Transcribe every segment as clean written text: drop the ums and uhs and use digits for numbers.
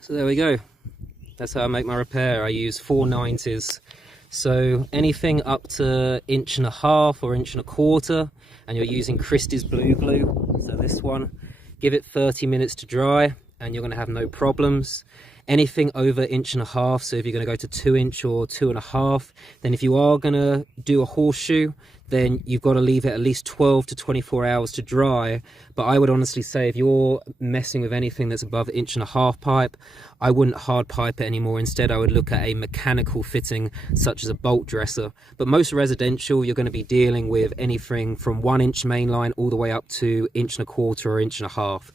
So there we go. That's how I make my repair. I use 490s. So anything up to 1.5 or 1.25, and you're using Christies blue glue, so this one, give it 30 minutes to dry and you're going to have no problems. Anything over 1.5, so if you're going to go to 2 inch or 2.5, then if you are going to do a horseshoe, then you've got to leave it at least 12 to 24 hours to dry. But I would honestly say if you're messing with anything that's above 1.5 pipe, I wouldn't hard pipe it anymore. Instead, I would look at a mechanical fitting such as a bolt dresser. But most residential, you're going to be dealing with anything from 1 inch mainline all the way up to 1.25 or 1.5.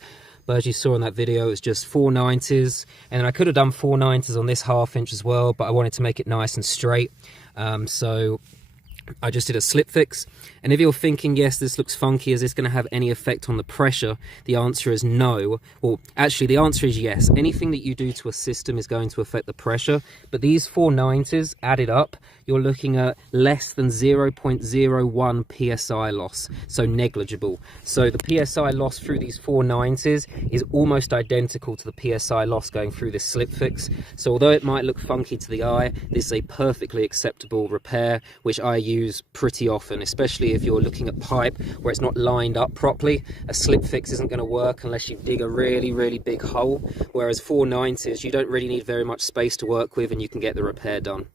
But as you saw in that video, it's just 490s, and I could have done 490s on this 1/2 inch as well, but I wanted to make it nice and straight. So I just did a slip fix. And if you're thinking, yes, this looks funky, is this going to have any effect on the pressure? The answer is no. Well, actually, the answer is yes. Anything that you do to a system is going to affect the pressure. But these 490s added up, you're looking at less than 0.01 psi loss, so negligible. So the psi loss through these 490s is almost identical to the psi loss going through this slip fix. So although it might look funky to the eye, this is a perfectly acceptable repair, which I use pretty often, especially if you're looking at pipe where it's not lined up properly. A slip fix isn't going to work unless you dig a really big hole, whereas 490s, you don't really need very much space to work with and you can get the repair done.